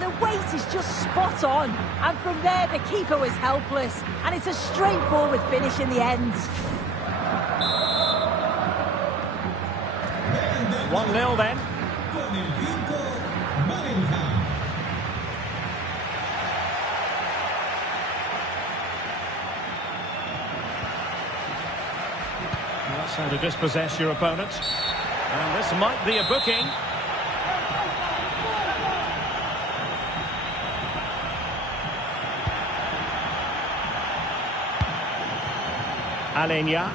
and the weight is just spot on. And from there, the keeper was helpless. And it's a straightforward finish in the end. 1-0 then. That's how to dispossess your opponent. And this might be a booking. Alenia.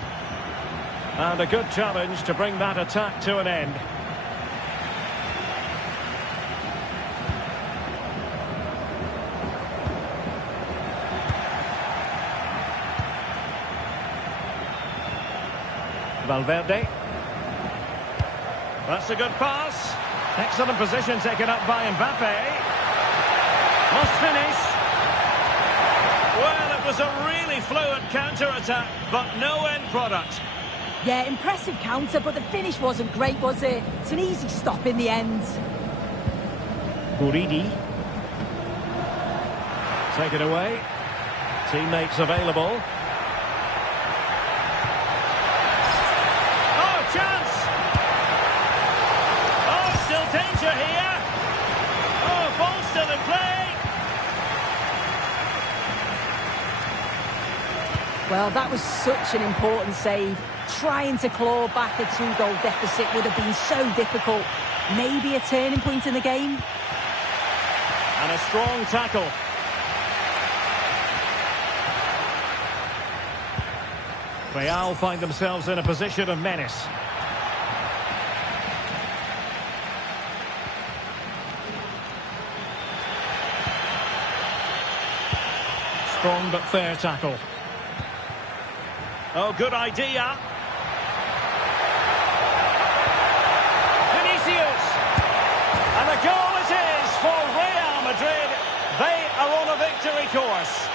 And a good challenge to bring that attack to an end. Valverde. That's a good pass. Excellent position taken up by Mbappe. Must finish. Well, it was a really fluid counter-attack, but no end product. Yeah, impressive counter, but the finish wasn't great, was it? It's an easy stop in the end. Guridi. Take it away. Teammates available. Danger here. Oh, ball still in play. Well, that was such an important save. Trying to claw back a 2-goal deficit would have been so difficult. Maybe a turning point in the game. And a strong tackle. Real find themselves in a position of menace. Strong but fair tackle. Oh, good idea. Vinicius. And a goal it is for Real Madrid. They are on a victory course.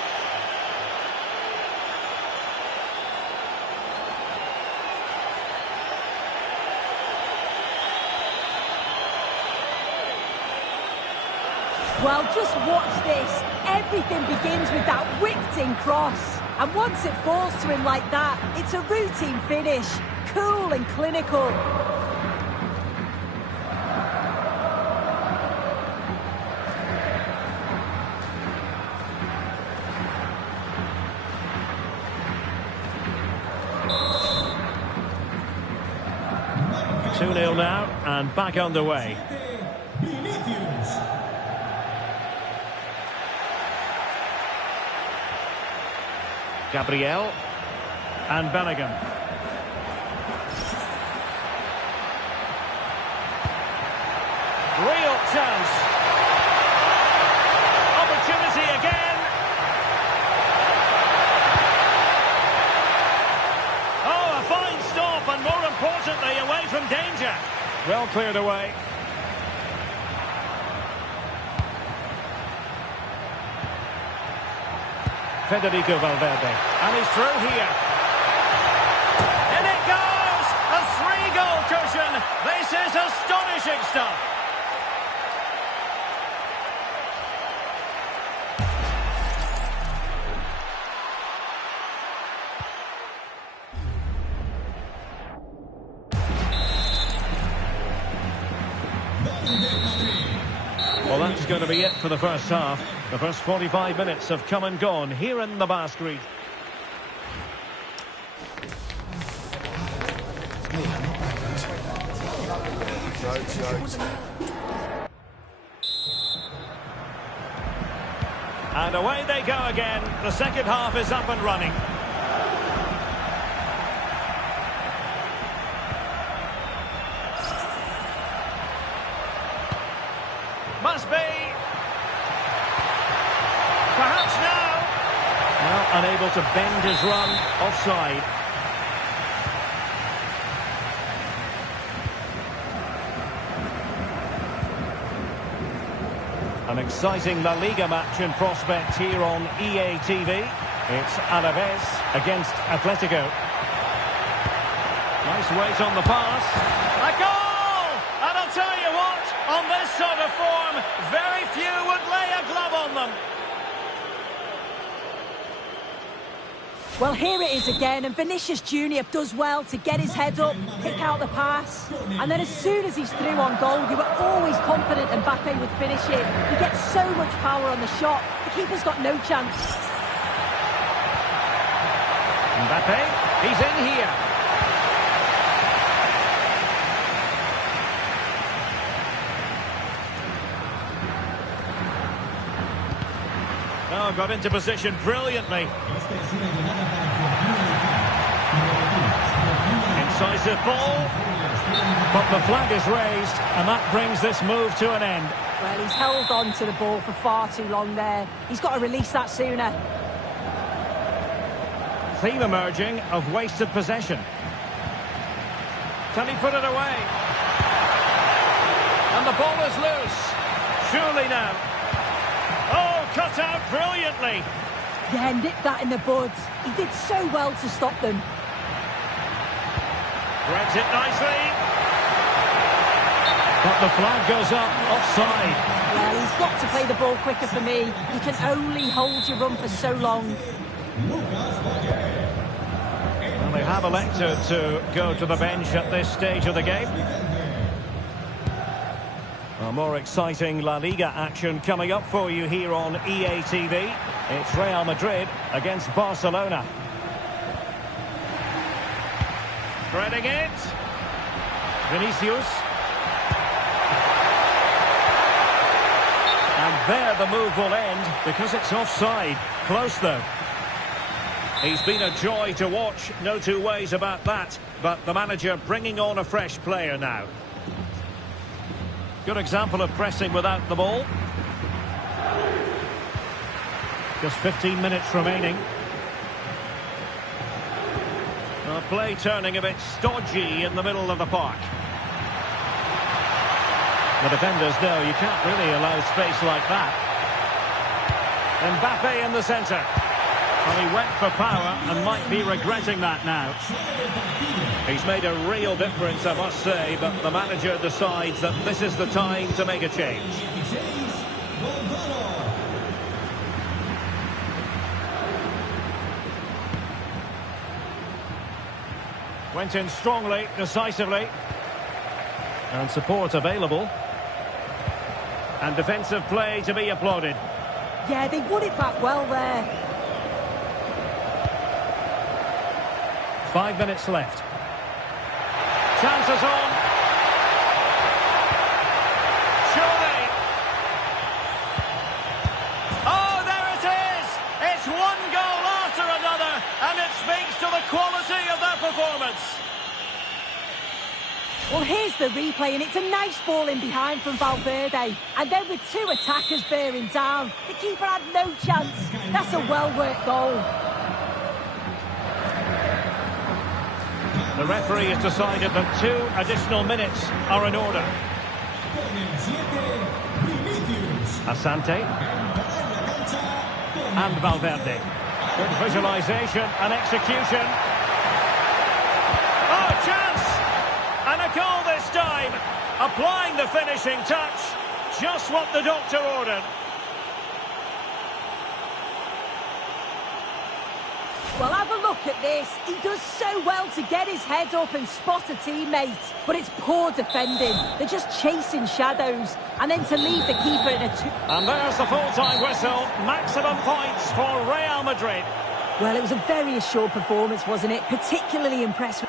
Well, just watch this. Everything begins with that whipped-in cross. And once it falls to him like that, it's a routine finish. Cool and clinical. Two 2-0 now, and back underway. Gabriel and Bellingham. Real chance. Opportunity again. Oh, a fine stop, and more importantly, away from danger. Well cleared away. Federico Valverde, and he's through here. In it goes! A 3-goal cushion. This is astonishing stuff. Well, that's going to be it for the first half. The first 45 minutes have come and gone here in the Basque region. And away they go again. The second half is up and running. Must be. Perhaps now. Well, unable to bend his run. Offside. An exciting La Liga match in prospect here on EA TV. It's Alaves against Atletico. Nice weight on the pass. A goal! And I'll tell you what, on this sort of form, very few would on them. Well, here it is again, and Vinicius Junior does well to get his head up, pick out the pass, and then as soon as he's through on goal, you were always confident Mbappe would finish it. He gets so much power on the shot, the keeper's got no chance. Mbappe, he's in here. Oh, got into position brilliantly. Incisive ball. But the flag is raised, and that brings this move to an end. Well, he's held on to the ball for far too long there. He's got to release that sooner. Theme emerging of wasted possession. Can he put it away? And the ball is loose. Surely now. Oh, cut out brilliantly. Yeah, nipped that in the bud. He did so well to stop them. Threads it nicely. But the flag goes up, offside. Well, he's got to play the ball quicker for me. You can only hold your run for so long. Well, they have elected to go to the bench at this stage of the game. A more exciting La Liga action coming up for you here on EA TV. It's Real Madrid against Barcelona. Threading it. Vinicius. And there the move will end because it's offside. Close though. He's been a joy to watch, no two ways about that. But the manager bringing on a fresh player now. Good example of pressing without the ball. Just 15 minutes remaining. Play turning a bit stodgy in the middle of the park. The defenders know you can't really allow space like that. Mbappe in the centre. Well, he went for power and might be regretting that now. He's made a real difference, I must say, but the manager decides that this is the time to make a change. Went in strongly, decisively. And support available. And defensive play to be applauded. Yeah, they won it back well there. 5 minutes left. Chances on. Surely. Oh, there it is! It's one goal after another, and it speaks to the quality of their performance. Well, here's the replay, and it's a nice ball in behind from Valverde. And then with two attackers bearing down, the keeper had no chance. That's a well-worked goal. The referee has decided that 2 additional minutes are in order. Asante. And Valverde. Good visualisation and execution. Oh, chance! And a goal this time. Applying the finishing touch. Just what the doctor ordered. Well, have a look at this. He does so well to get his head up and spot a teammate. But it's poor defending. They're just chasing shadows. And then to leave the keeper in a... And there's the full-time whistle. Maximum points for Real Madrid. Well, it was a very assured performance, wasn't it? Particularly impressed.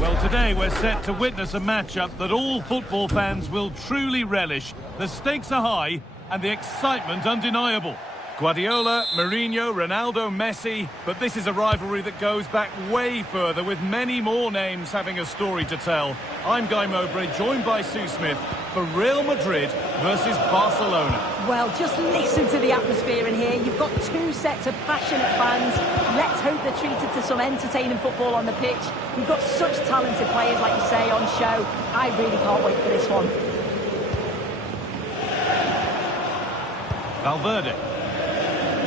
Well, today we're set to witness a matchup that all football fans will truly relish. The stakes are high and the excitement undeniable. Guardiola, Mourinho, Ronaldo, Messi, but this is a rivalry that goes back way further with many more names having a story to tell. I'm Guy Mowbray, joined by Sue Smith for Real Madrid versus Barcelona. Well, just listen to the atmosphere in here. You've got two sets of passionate fans. Let's hope they're treated to some entertaining football on the pitch. We've got such talented players, like you say, on show. I really can't wait for this one. Valverde.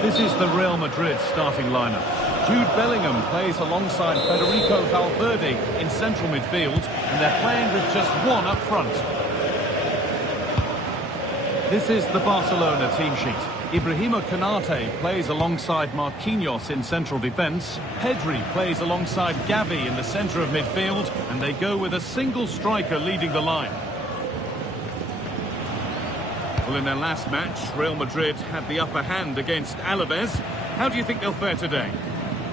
This is the Real Madrid starting lineup. Jude Bellingham plays alongside Federico Valverde in central midfield, and they're playing with just one up front. This is the Barcelona team sheet. Ibrahima Konate plays alongside Marquinhos in central defence. Pedri plays alongside Gavi in the centre of midfield, and they go with a single striker leading the line. Well, in their last match, Real Madrid had the upper hand against Alaves. How do you think they'll fare today?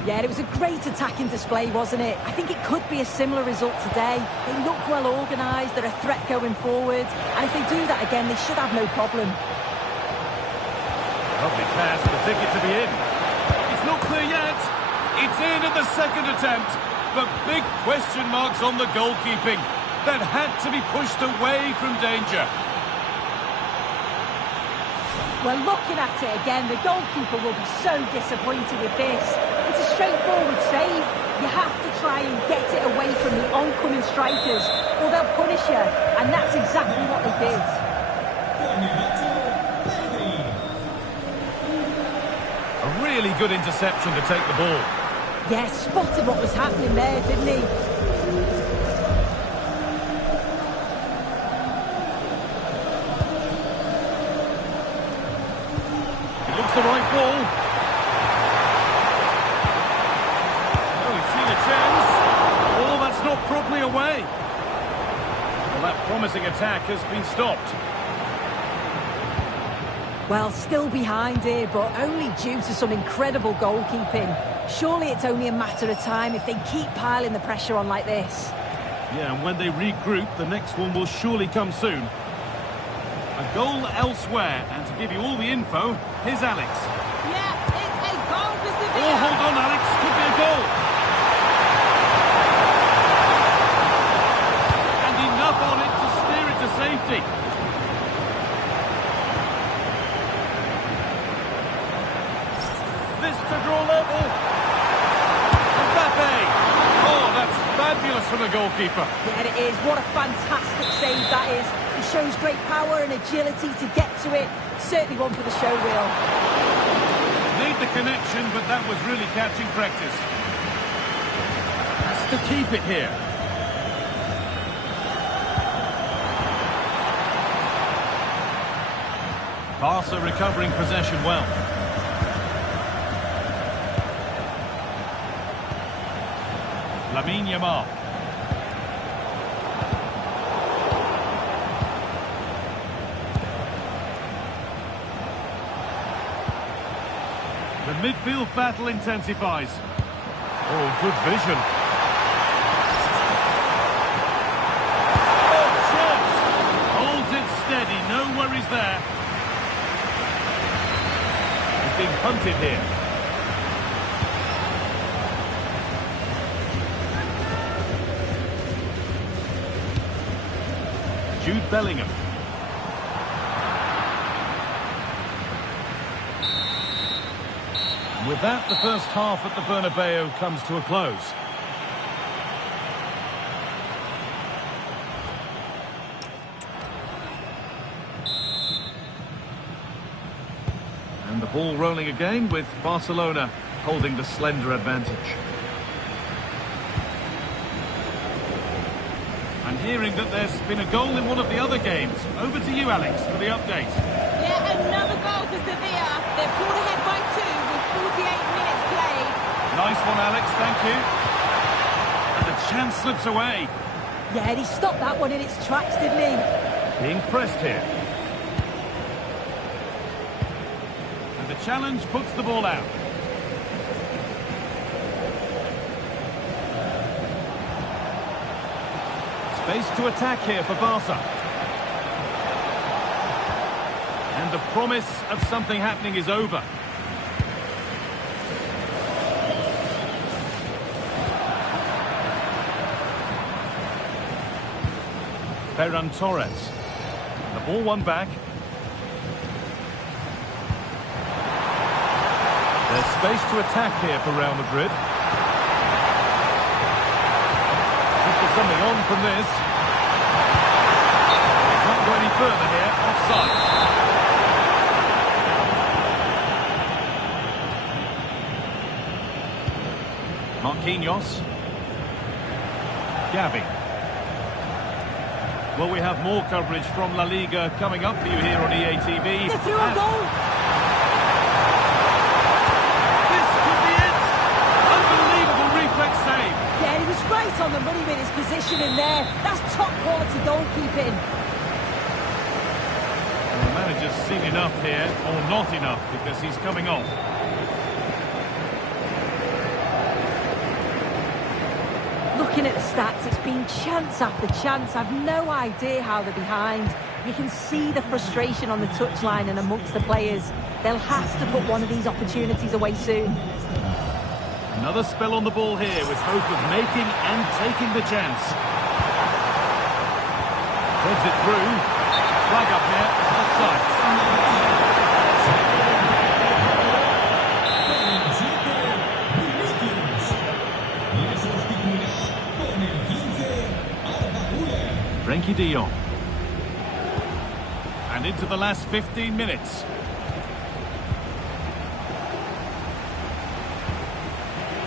Yeah, it was a great attacking display, wasn't it? I think it could be a similar result today. They look well organised, they're a threat going forward, and if they do that again, they should have no problem. Lovely pass, the ticket to be in. It's not clear yet. It's in at the second attempt, but big question marks on the goalkeeping. That had to be pushed away from danger. Well, looking at it again, the goalkeeper will be so disappointed with this. It's a straightforward save. You have to try and get it away from the oncoming strikers, or they'll punish you, and that's exactly what they did. A really good interception to take the ball. Yeah, spotted what was happening there, didn't he? The right ball. Oh, he's seen a chance. Oh, that's not properly away. Well, that promising attack has been stopped. Well, still behind here, but only due to some incredible goalkeeping. Surely it's only a matter of time if they keep piling the pressure on like this. Yeah, and when they regroup, the next one will surely come soon. A goal elsewhere, and to give you all the info, here's Alex. Yeah, it's a goal for Sevilla. Oh, hold on, Alex. Could be a goal. And enough on it to steer it to safety. This to draw level. Mbappe. Oh, that's fabulous from the goalkeeper. Yeah, it is. What a fantastic save that is. He shows great power and agility to get to it. Certainly one for the show reel. Made the connection, but that was really catching practice. Has to keep it here. Barca recovering possession well. Lamine Yamal. The midfield battle intensifies. Oh, good vision. Oh, chance! Holds it steady, no worries there. He's being punted here. Jude Bellingham. With that, the first half at the Bernabeu comes to a close. And the ball rolling again with Barcelona holding the slender advantage. I'm hearing that there's been a goal in one of the other games. Over to you, Alex, for the update. Yeah, another goal for Sevilla. They're pulled ahead by 2 with 48 minutes played. Nice one, Alex, thank you. And the chance slips away. Yeah, and he stopped that one in its tracks, didn't he? Being pressed here. And the challenge puts the ball out. Space to attack here for Barca. And the promise of something happening is over. Ferran Torres. The ball won back. There's space to attack here for Real Madrid. Could be something on from this. Can't go any further here. Offside. Marquinhos. Gavi. Well, we have more coverage from La Liga coming up for you here on EA TV. They're through a goal! This could be it! Unbelievable reflex save! Yeah, he was right on the money with his position in there. That's top quality goalkeeping. Well, the manager's seen enough here, or not enough, because he's coming off. Looking at the stats, it's been chance after chance. I've no idea how they're behind. You can see the frustration on the touchline and amongst the players. They'll have to put one of these opportunities away soon. Another spell on the ball here with hope of making and taking the chance. Heads it through. Flag up here. Offside. Frenkie de Jong. And into the last 15 minutes.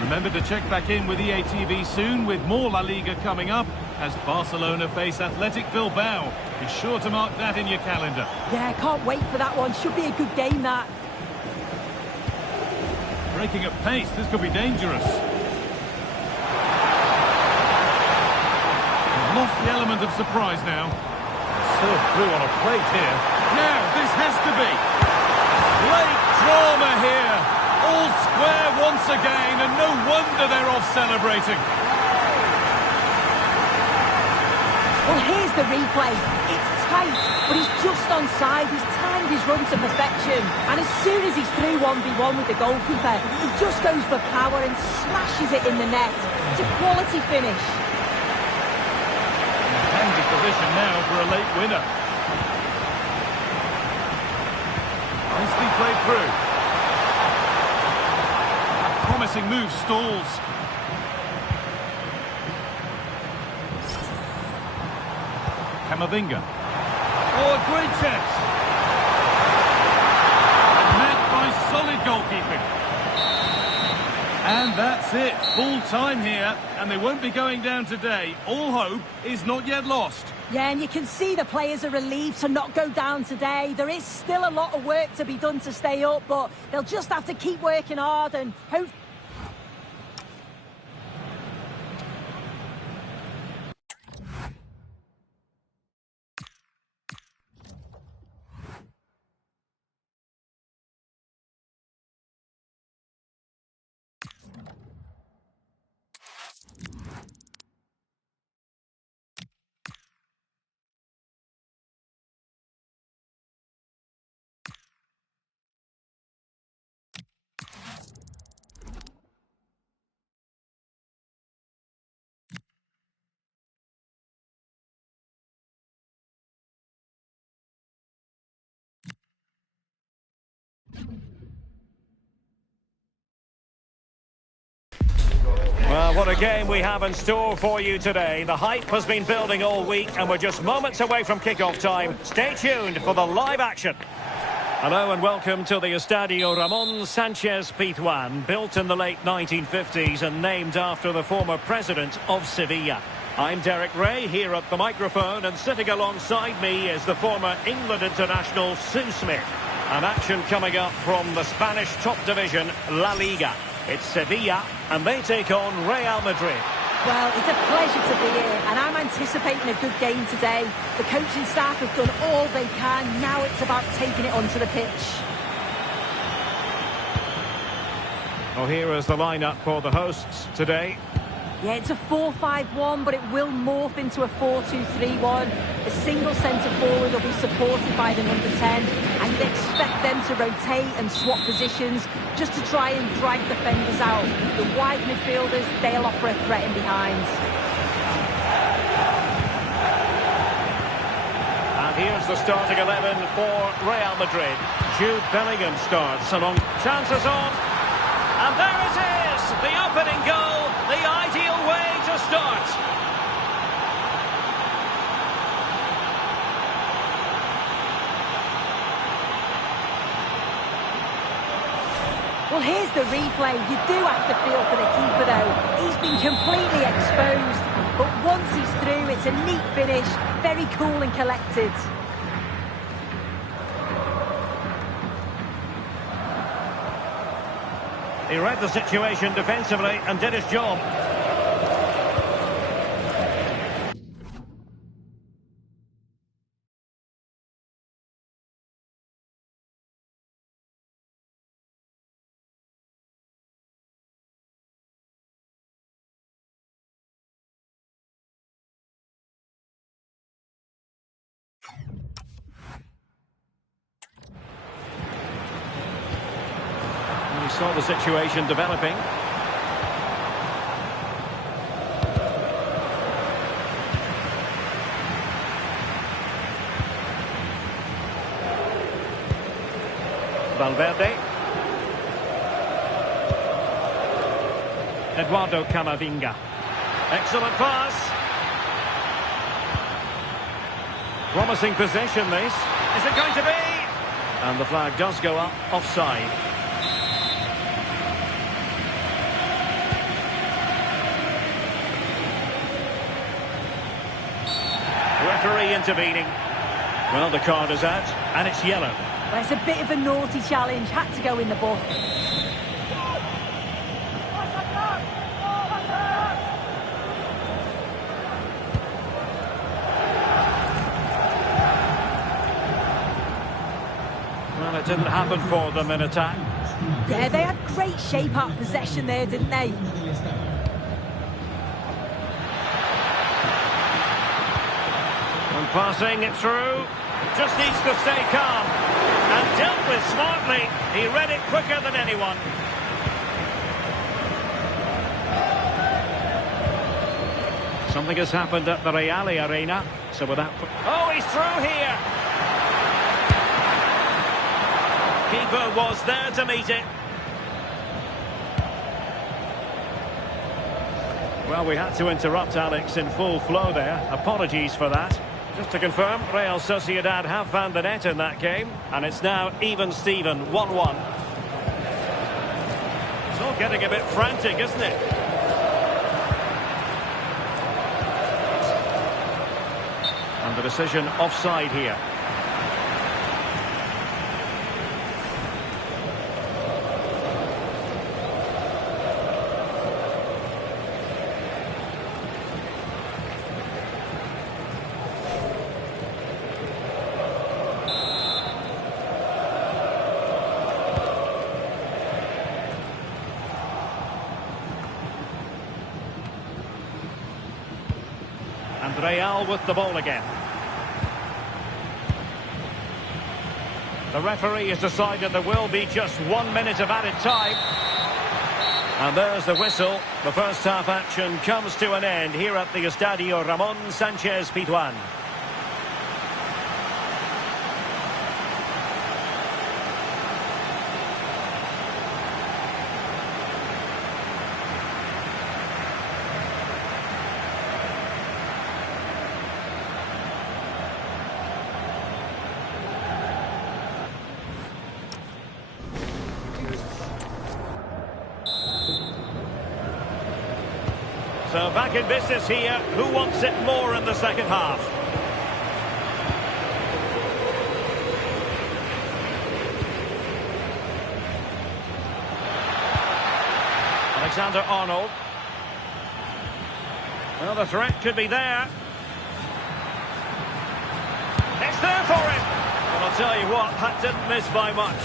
Remember to check back in with EA TV soon with more La Liga coming up as Barcelona face Athletic Bilbao. Be sure to mark that in your calendar. Yeah, can't wait for that one. Should be a good game, that. Breaking at pace, this could be dangerous. Lost the element of surprise now. Served through on a plate here. Now, this has to be. Late drama here. All square once again, and no wonder they're off celebrating. Well, here's the replay. It's tight, but he's just onside. He's timed his run to perfection. And as soon as he's through 1v1 with the goalkeeper, he just goes for power and smashes it in the net. It's a quality finish. Handy position now for a late winner. Nicely played through. A promising move stalls. Camavinga. Oh, a great chance. Met by solid goalkeeping. And that's it. Full time here, and they won't be going down today. All hope is not yet lost. Yeah, and you can see the players are relieved to not go down today. There is still a lot of work to be done to stay up, but they'll just have to keep working hard and hope. Well, what a game we have in store for you today. The hype has been building all week and we're just moments away from kick-off time. Stay tuned for the live action. Hello and welcome to the Estadio Ramon Sanchez Pizjuan, built in the late 1950s and named after the former president of Sevilla. I'm Derek Ray here at the microphone, and sitting alongside me is the former England international Sue Smith. An action coming up from the Spanish top division, La Liga. It's Sevilla, and they take on Real Madrid. Well, it's a pleasure to be here, and I'm anticipating a good game today. The coaching staff have done all they can. Now it's about taking it onto the pitch. Well, here is the lineup for the hosts today. Yeah, it's a 4-5-1, but it will morph into a 4-2-3-1. A single centre-forward will be supported by the number 10, and you'd expect them to rotate and swap positions just to try and drag defenders out. The wide midfielders, they'll offer a threat in behind. Here's the starting 11 for Real Madrid. Jude Bellingham starts along. Chances on. And there it is! The opening goal, the ideal way to start. Well, here's the replay. You do have to feel for the keeper, though. He's been completely exposed. But once he's through, it's a neat finish. Very cool and collected. He read the situation defensively and did his job. We saw the situation developing. Valverde. Eduardo Camavinga. Excellent pass. Promising possession, this. Is it going to be? And the flag does go up, offside. Referee intervening. Well, the card is out, and it's yellow. Well, it's a bit of a naughty challenge. Had to go in the book. Well, it didn't happen for them in attack. Yeah, they had great shape-up possession there, didn't they? And passing it through. Just needs to stay calm. And dealt with smartly. He read it quicker than anyone. Something has happened at the Real Arena. So with that... Oh, he's through here. Keeper was there to meet it. Well, we had to interrupt Alex in full flow there. Apologies for that. Just to confirm, Real Sociedad have found the net in that game, and it's now even Steven, 1-1. It's all getting a bit frantic, isn't it? And the decision offside here. And Real with the ball again. The referee has decided there will be just 1 minute of added time. And there's the whistle. The first half action comes to an end here at the Estadio Ramón Sánchez Pizjuán. So back in business here. Who wants it more in the second half? Alexander-Arnold. Well, the threat could be there. It's there for him. And I'll tell you what, that didn't miss by much.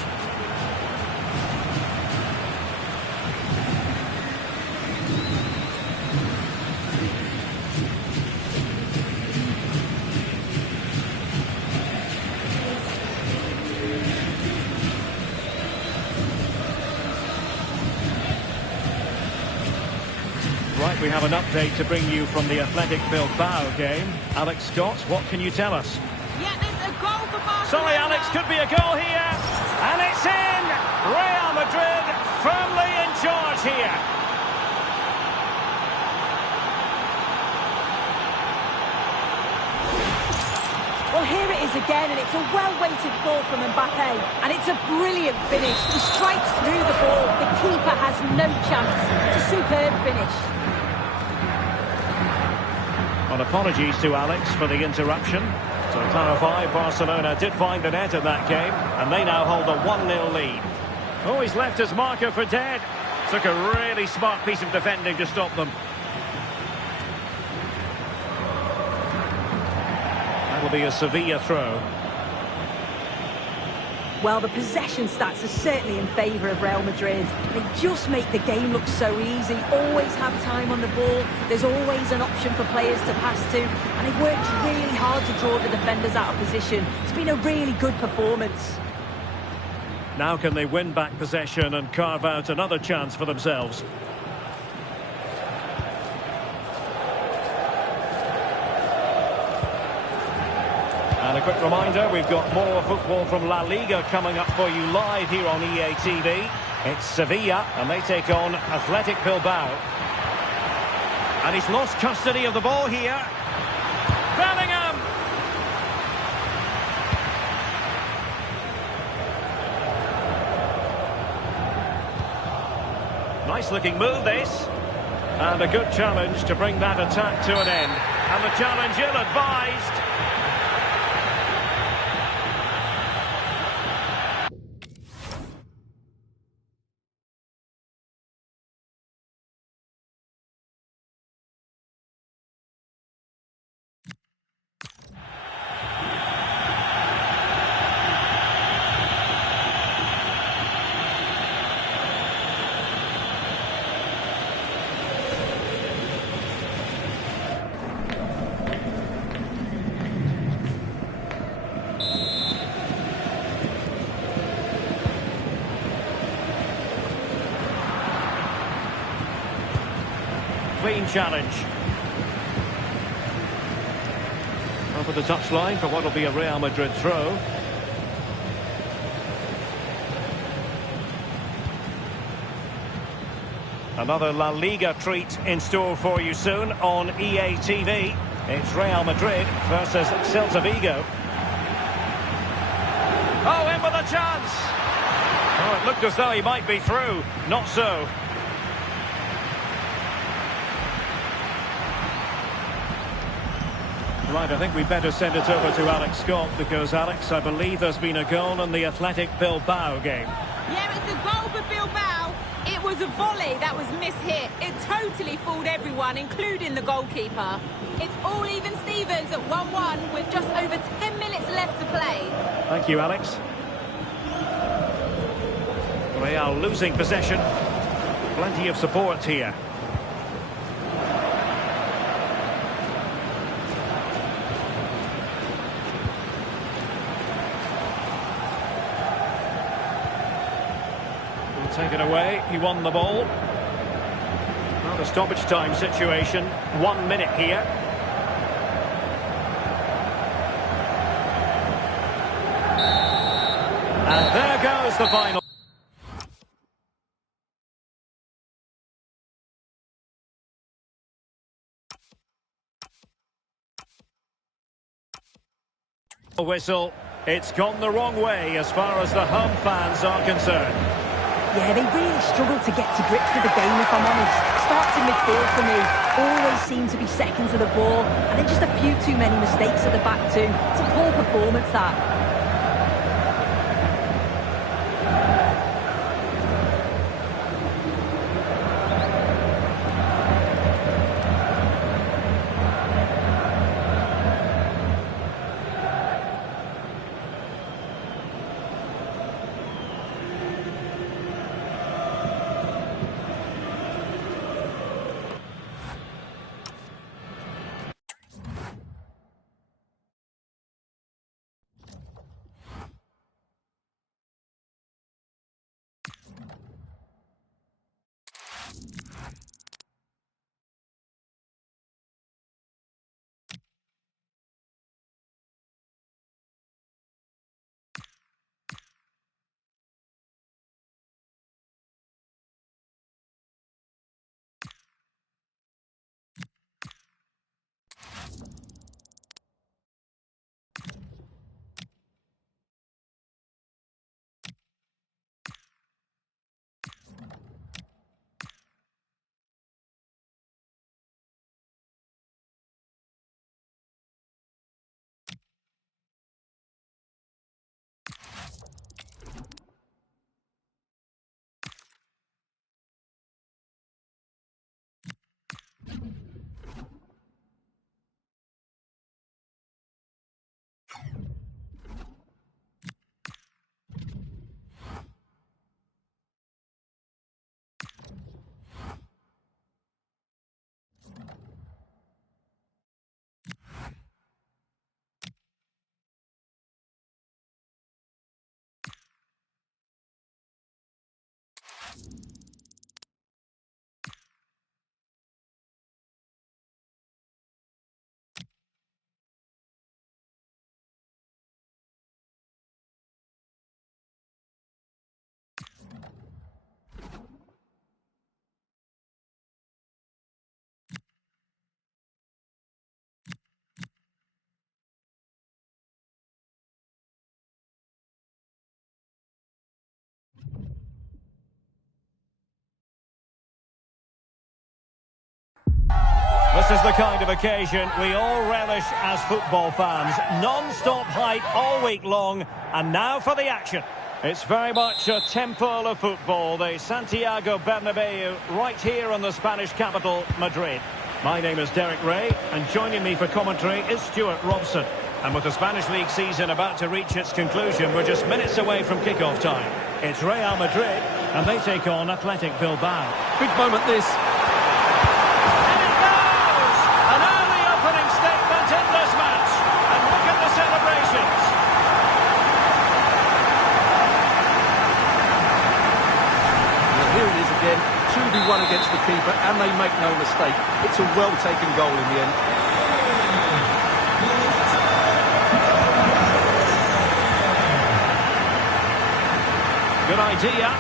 Right, we have an update to bring you from the Athletic Bilbao game. Alex Scott, what can you tell us? Yeah, a goal for Barcelona. Sorry, Alex, could be a goal here. And it's in! Real Madrid firmly in charge here. Well, here it is again, and it's a well-weighted ball from Mbappe. And it's a brilliant finish. He strikes through the ball. The keeper has no chance. It's a superb finish. Well, apologies to Alex for the interruption. To clarify, Barcelona did find the net in that game, and they now hold a 1-0 lead. Oh, he's left his marker for dead. Took a really smart piece of defending to stop them. That'll be a Sevilla throw. Well, the possession stats are certainly in favour of Real Madrid. They just make the game look so easy, always have time on the ball, there's always an option for players to pass to, and they've worked really hard to draw the defenders out of position. It's been a really good performance. Now can they win back possession and carve out another chance for themselves? And a quick reminder, we've got more football from La Liga coming up for you live here on EA TV. It's Sevilla, and they take on Athletic Bilbao. And he's lost custody of the ball here. Bellingham! Nice looking move, this. And a good challenge to bring that attack to an end. And the challenge ill-advised. Clean challenge. Over the touchline for what will be a Real Madrid throw. Another La Liga treat in store for you soon on EA TV. It's Real Madrid versus Celta Vigo. Oh, in with a chance! Oh, it looked as though he might be through. Not so. Right, I think we'd better send it over to Alex Scott because, Alex, I believe there's been a goal in the Athletic Bilbao game. Yeah, it's a goal for Bilbao. It was a volley that was mishit. It totally fooled everyone, including the goalkeeper. It's all even Stevens at 1-1 with just over 10 minutes left to play. Thank you, Alex. Real losing possession. Plenty of support here. Take it away, he won the ball. Not a stoppage time situation, 1 minute here. And there goes the final. Whistle, it's gone the wrong way as far as the home fans are concerned. Yeah, they really struggled to get to grips with the game, if I'm honest. Starts in midfield for me, always seem to be second to the ball, and then just a few too many mistakes at the back too. It's a poor performance, that. This is the kind of occasion we all relish as football fans. Non-stop hype all week long, and now for the action. It's very much a temple of football, the Santiago Bernabeu, right here in the Spanish capital, Madrid. My name is Derek Ray, and joining me for commentary is Stuart Robson. And with the Spanish League season about to reach its conclusion, we're just minutes away from kick-off time. It's Real Madrid, and they take on Athletic Bilbao. Big moment this. And it goes! An early opening statement in this match. And look at the celebrations. Well, here it is again. 2v1 against the keeper, and they make no mistake. It's a well-taken goal in the end. Good idea.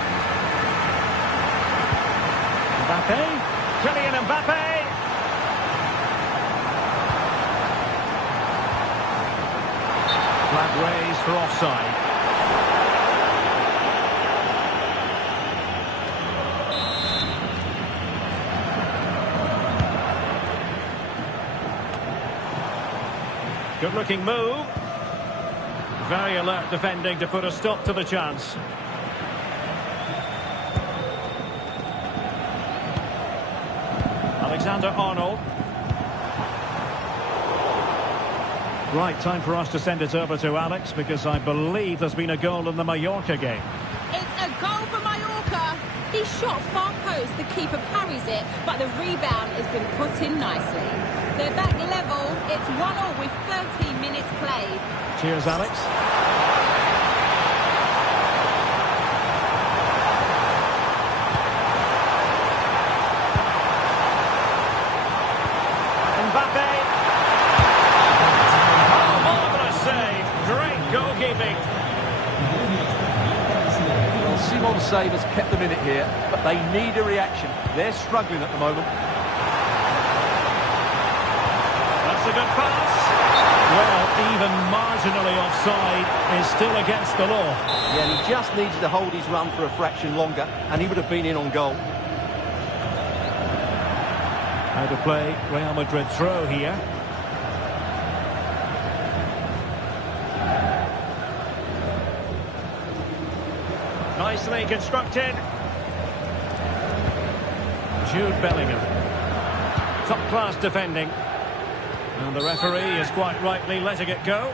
Mbappe. Kylian Mbappe. Flag raised for offside. Good looking move. Very alert defending to put a stop to the chance. Alexander-Arnold. Right, time for us to send it over to Alex, because I believe there's been a goal in the Mallorca game. It's a goal for Mallorca. He shot far post, the keeper parries it, but the rebound has been put in nicely. They're back level. It's 1-1 with 13 minutes played. Cheers, Alex. Mbappe. Oh, marvellous save. Great goalkeeping. Well, Simon's save has kept them in it here, but they need a reaction. They're struggling at the moment. That's a good pass. Well, even marginally offside is still against the law. Yeah, he just needs to hold his run for a fraction longer, and he would have been in on goal. How to play Real Madrid throw here. Nicely constructed. Jude Bellingham. Top-class defending. And the referee is quite rightly letting it go.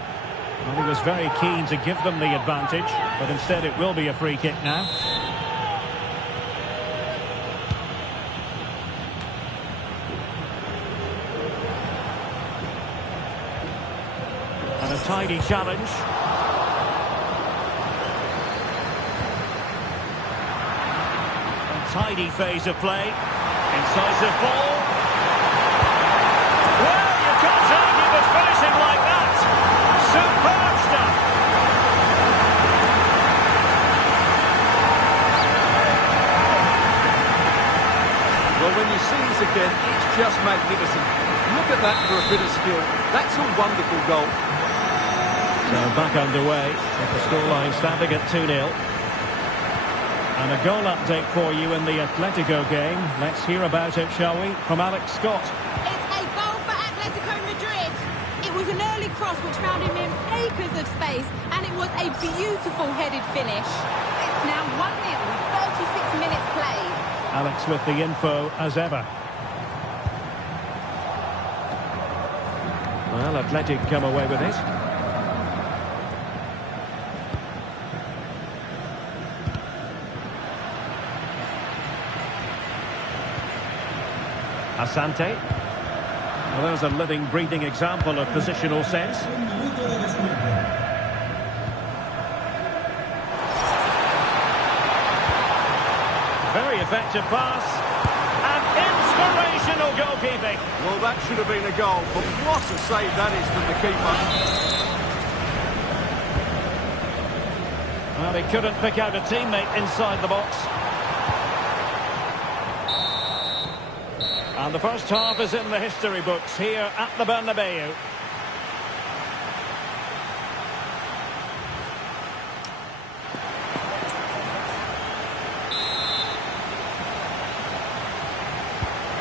Well, he was very keen to give them the advantage, but instead it will be a free kick now. And a tidy challenge. A tidy phase of play. Incisive ball. Well, you can't argue with finishing like that. Superb stuff. Well, when you see this again, it's just magnificent. Look at that for a bit of skill. That's a wonderful goal. So back underway with the scoreline standing at 2-0. And a goal update for you in the Atletico game. Let's hear about it, shall we, from Alex Scott. It's a goal for Atletico Madrid. It was an early cross which found him in acres of space, and it was a beautiful headed finish. It's now 1-0 with 36 minutes played. Alex with the info as ever. Well, Athletic come away with it. Asante. Well, there's a living, breathing example of positional sense. Very effective pass. And inspirational goalkeeping. Well, that should have been a goal, but what a save that is from the keeper. Well, he couldn't pick out a teammate inside the box. And the first half is in the history books here at the Bernabeu.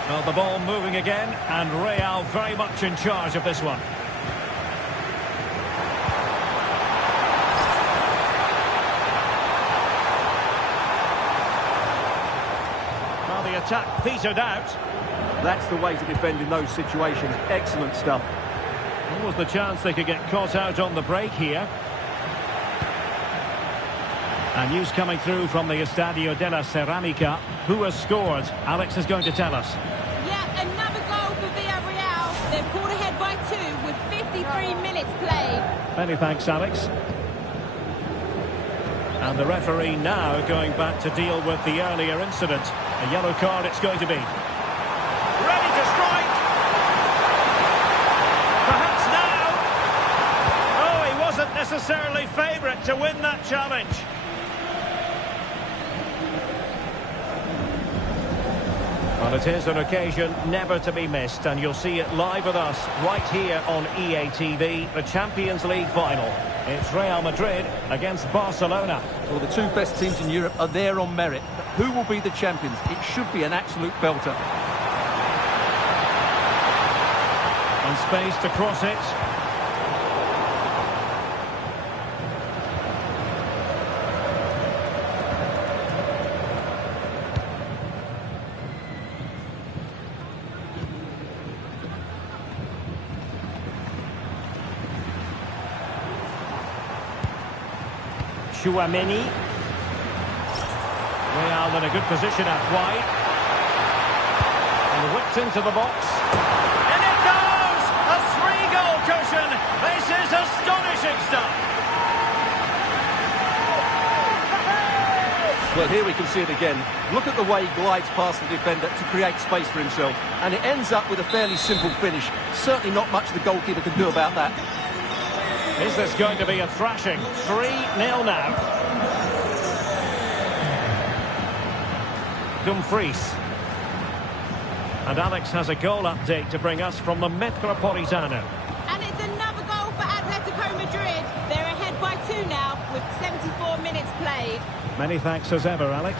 Well, the ball moving again, and Real very much in charge of this one. Well, the attack petered out. That's the way to defend in those situations. Excellent stuff. What was the chance they could get caught out on the break here? And news coming through from the Estadio de la Ceramica. Who has scored? Alex is going to tell us. Yeah, another goal for Villarreal. They've pulled ahead by 2 with 53 minutes played. Many thanks, Alex. And the referee now going back to deal with the earlier incident. A yellow card it's going to be. Ready to strike! Perhaps now! Oh, he wasn't necessarily favourite to win that challenge. Well, it is an occasion never to be missed, and you'll see it live with us right here on EA TV, the Champions League final. It's Real Madrid against Barcelona. Well, the two best teams in Europe are there on merit. But who will be the champions? It should be an absolute belter. And space to cross it. Chouameni. Real in a good position out wide. And whipped into the box. And it goes! A 3-goal cushion! This is astonishing stuff! Well, here we can see it again. Look at the way he glides past the defender to create space for himself. And it ends up with a fairly simple finish. Certainly not much the goalkeeper can do about that. Is this going to be a thrashing? 3-0 now. Dumfries. And Alex has a goal update to bring us from the Metropolitano. And it's another goal for Atletico Madrid. They're ahead by 2 now with 74 minutes played. Many thanks as ever, Alex.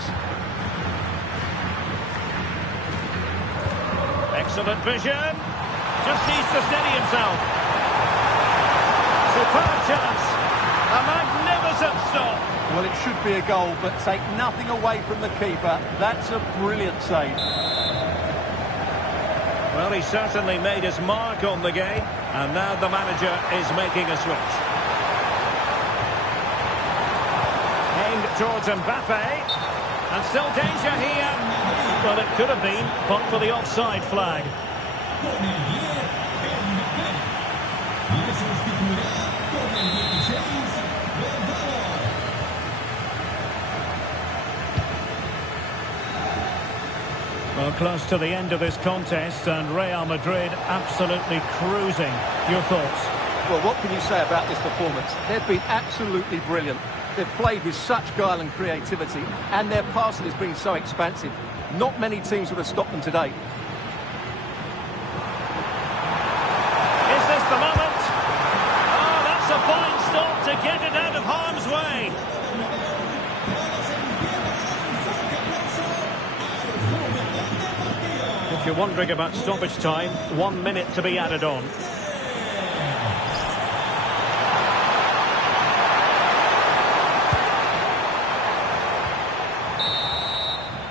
Excellent vision. Just needs to steady himself. Superb chance. A magnificent stop. Well, it should be a goal, but take nothing away from the keeper. That's a brilliant save. Well, he certainly made his mark on the game, and now the manager is making a switch. Aimed towards Mbappe, and still danger here. Well, it could have been, but for the offside flag. Well, close to the end of this contest, and Real Madrid absolutely cruising. Your thoughts? Well, what can you say about this performance? They've been absolutely brilliant. They've played with such guile and creativity, and their passing has been so expansive. Not many teams would have stopped them today. Is this the moment? Oh, that's a fine stop to get it out of harm's way. If you're wondering about stoppage time, 1 minute to be added on.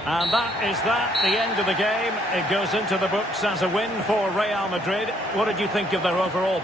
And that is the end of the game. It goes into the books as a win for Real Madrid. What did you think of their overall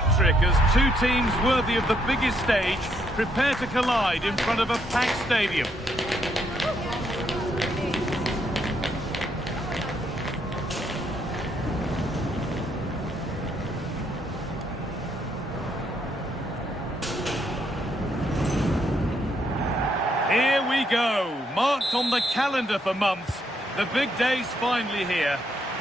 electric as two teams worthy of the biggest stage prepare to collide in front of a packed stadium. Here we go, marked on the calendar for months. The big day's finally here.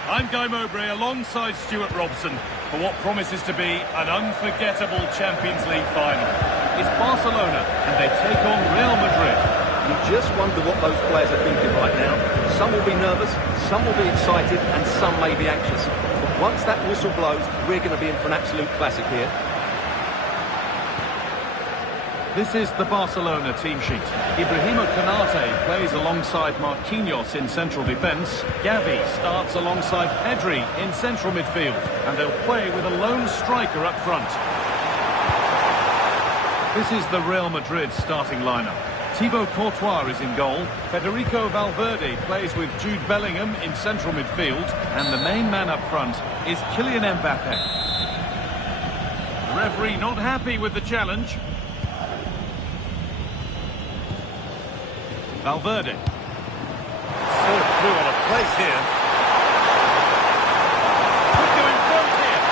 I'm Guy Mowbray alongside Stuart Robson for what promises to be an unforgettable Champions League final. It's Barcelona and they take on Real Madrid. You just wonder what those players are thinking right now. Some will be nervous, some will be excited, and some may be anxious. But once that whistle blows, we're going to be in for an absolute classic here. This is the Barcelona team sheet. Ibrahima Konate plays alongside Marquinhos in central defence. Gavi starts alongside Pedri in central midfield. And they'll play with a lone striker up front. This is the Real Madrid starting lineup. Thibaut Courtois is in goal. Federico Valverde plays with Jude Bellingham in central midfield. And the main man up front is Kylian Mbappe. The referee not happy with the challenge. Valverde. So through on a place here. Could go in front here.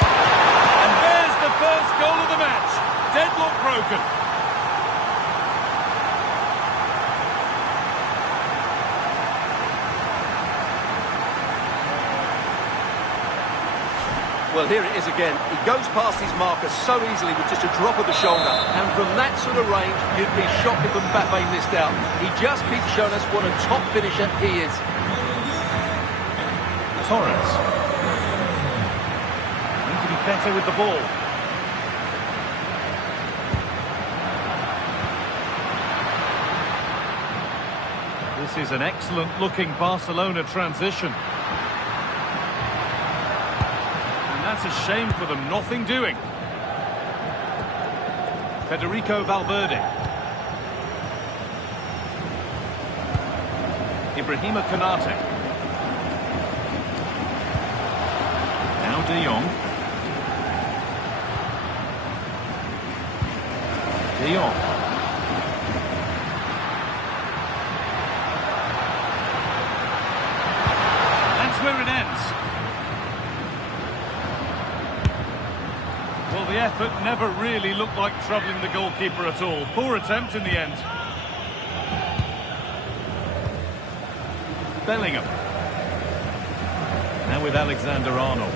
And there's the first goal of the match. Deadlock broken. Well, here it is again. He goes past his marker so easily with just a drop of the shoulder. And from that sort of range, you'd be shocked if Mbappe missed out. He just keeps showing us what a top finisher he is. Torres. Need to be better with the ball. This is an excellent looking Barcelona transition. That's a shame for them, nothing doing. Federico Valverde. Ibrahima Konate. Now De Jong. De Jong. That's where it ends. Well, the effort never really looked like troubling the goalkeeper at all. Poor attempt in the end. Bellingham. Now with Alexander-Arnold.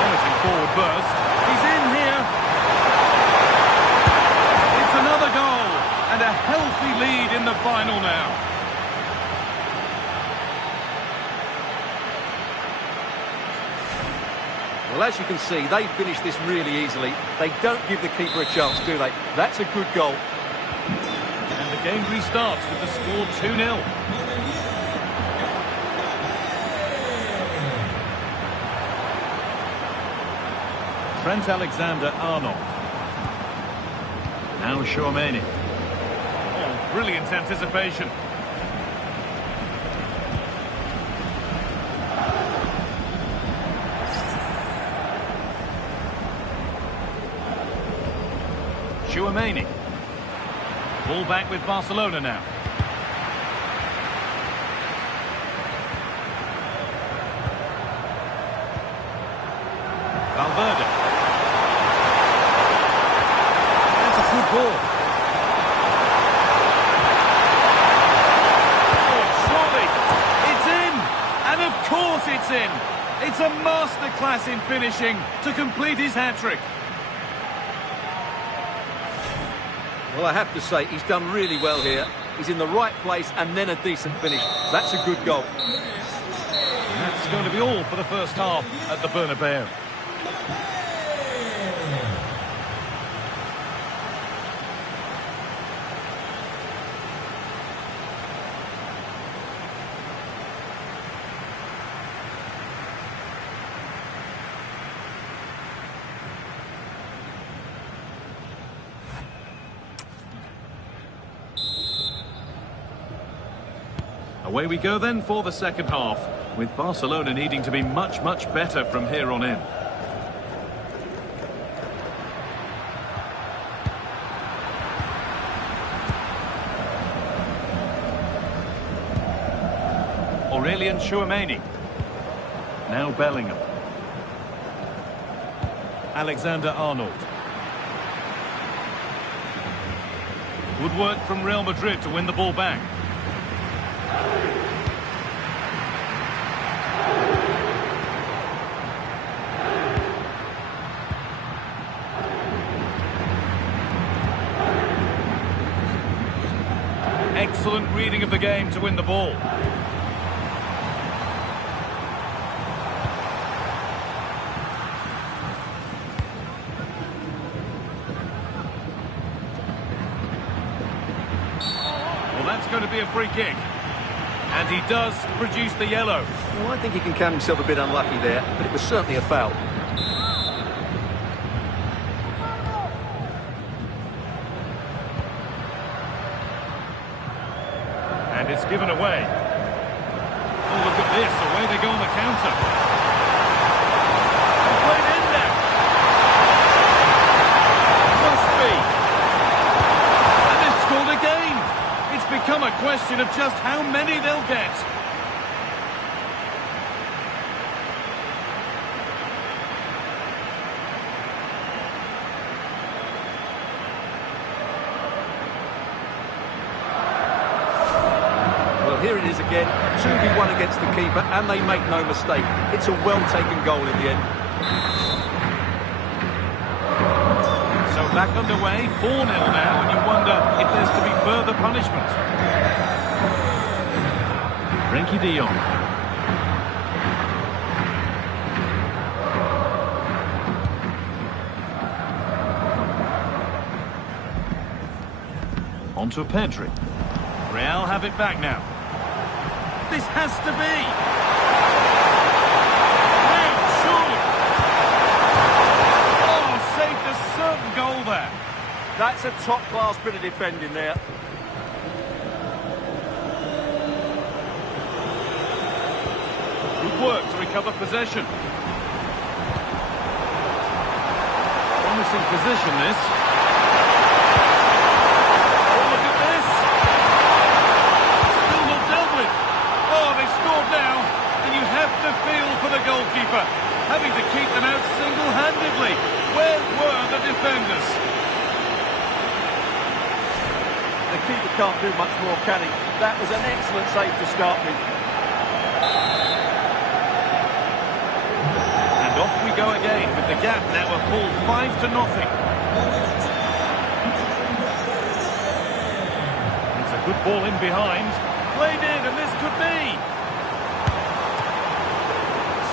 Promising forward burst. He's in here. It's another goal. And a healthy lead in the final now. Well, as you can see, they finish this really easily. They don't give the keeper a chance, do they? That's a good goal. And the game restarts with the score 2-0. Trent Alexander-Arnold. Now Tchouaméni. Oh, brilliant anticipation. Tchouaméni. Ball back with Barcelona now. Valverde. That's a good ball. Oh, surely. It's in. And of course it's in. It's a masterclass in finishing to complete his hat-trick. Well, I have to say, he's done really well here. He's in the right place and then a decent finish. That's a good goal. And that's going to be all for the first half at the Bernabeu. Away we go then for the second half, with Barcelona needing to be much, much better from here on in. Aurelian Tchouameni. Now Bellingham. Alexander-Arnold. Good work from Real Madrid to win the ball back. Excellent reading of the game to win the ball. That's going to be a free kick. And he does produce the yellow. Well, I think he can count himself a bit unlucky there, but it was certainly a foul. And it's given away. Oh, look at this. Away they go on the counter. Played in now. Must be. And they've scored again. It's become a question of just how many they'll get. Well, here it is again. 2v1 against the keeper, and they make no mistake. It's a well-taken goal in the end. So back underway, 4-0 now, and you wonder if there's to be further punishment. Frenkie de Jong. On to Pedri. Real have it back now. This has to be. Now, surely. Oh, saved a certain goal there. That's a top-class bit of defending there. Good work to recover possession. Promising position, this. Oh, look at this. Still not dealt with. Oh, they've scored now, and you have to feel for the goalkeeper, having to keep them out single-handedly. Where were the defenders? The keeper can't do much more, can he? That was an excellent save to start with. And off we go again, with the gap now a full 5-0. It's a good ball in behind. Played in, and this could be.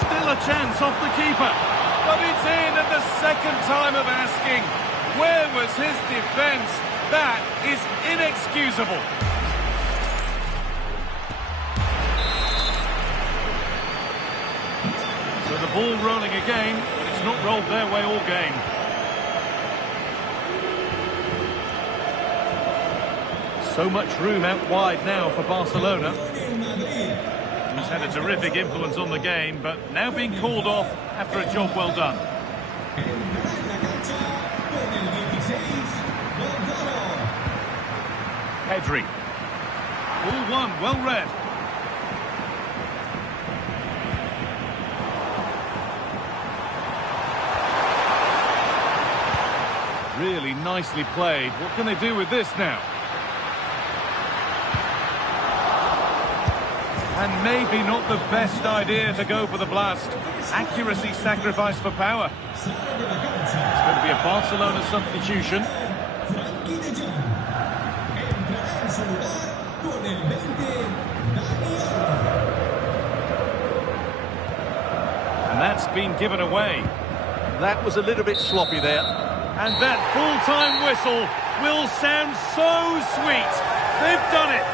Still a chance off the keeper. But it's in at the second time of asking. Where was his defence? That is inexcusable. So the ball rolling again, but it's not rolled their way all game. So much room out wide now for Barcelona. He's had a terrific influence on the game, but now being called off after a job well done. Pedri. Ball one, well read. Really nicely played. What can they do with this now? And maybe not the best idea to go for the blast. Accuracy sacrificed for power. It's going to be a Barcelona substitution. And that's been given away. That was a little bit sloppy there. And that full-time whistle will sound so sweet. They've done it.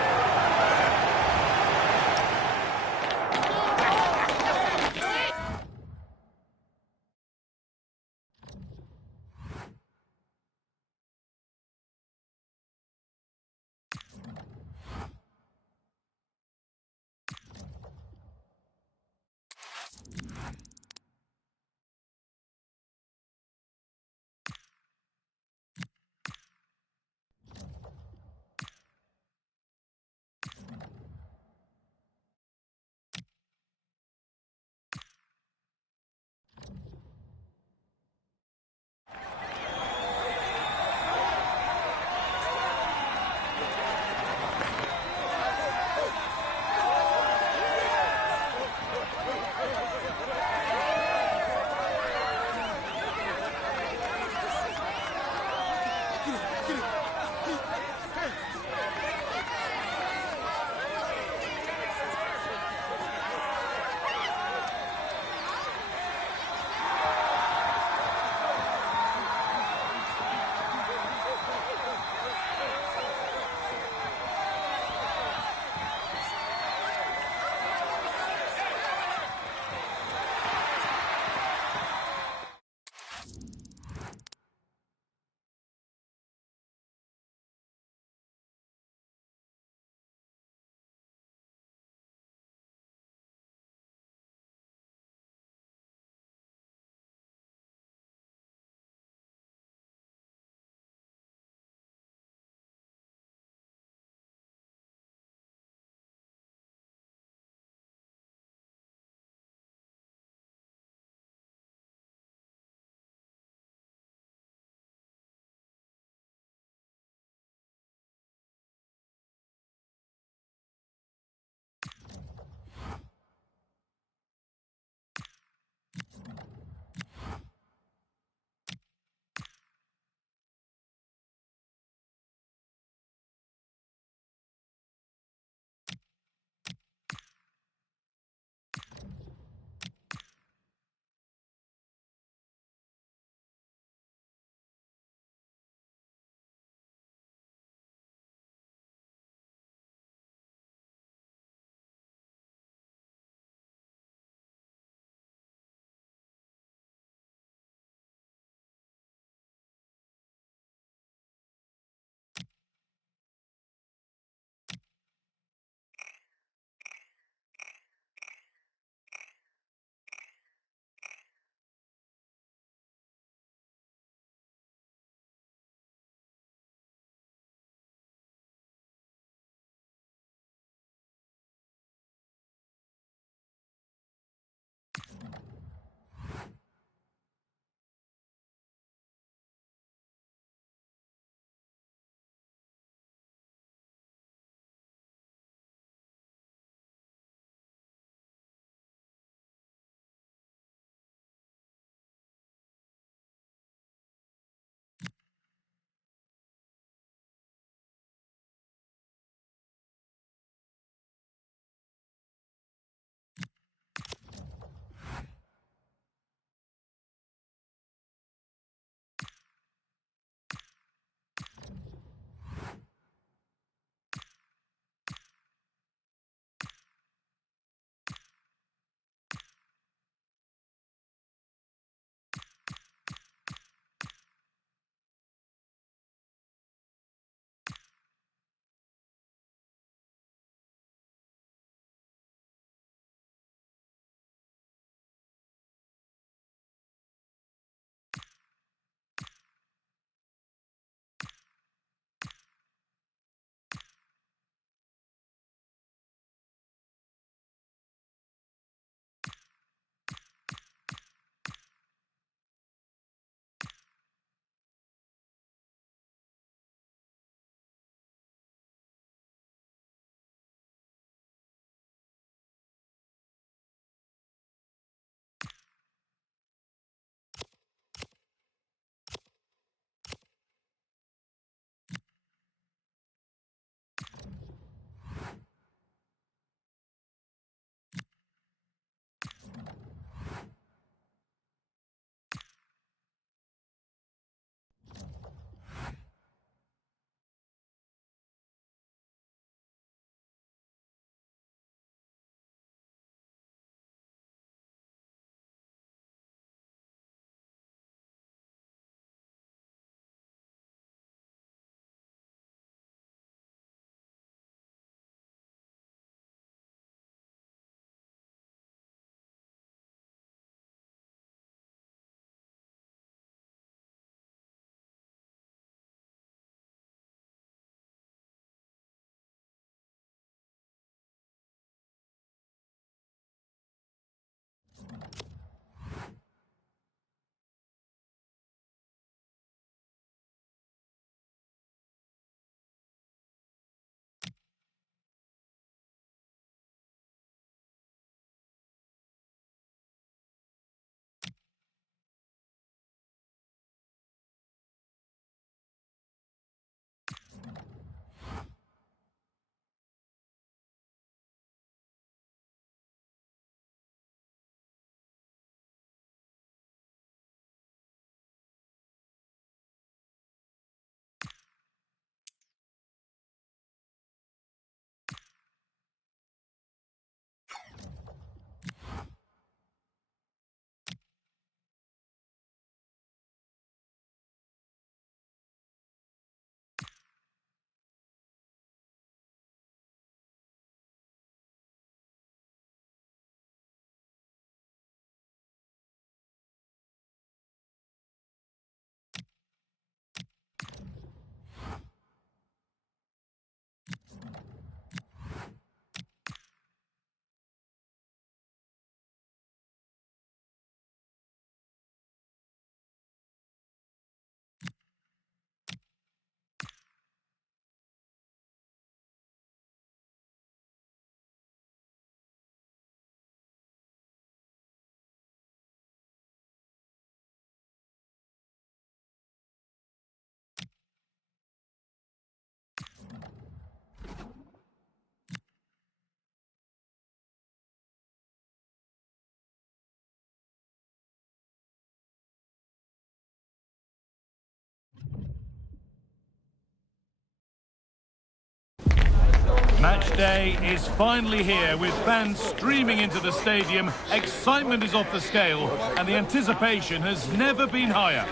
Match day is finally here with fans streaming into the stadium. Excitement is off the scale and the anticipation has never been higher.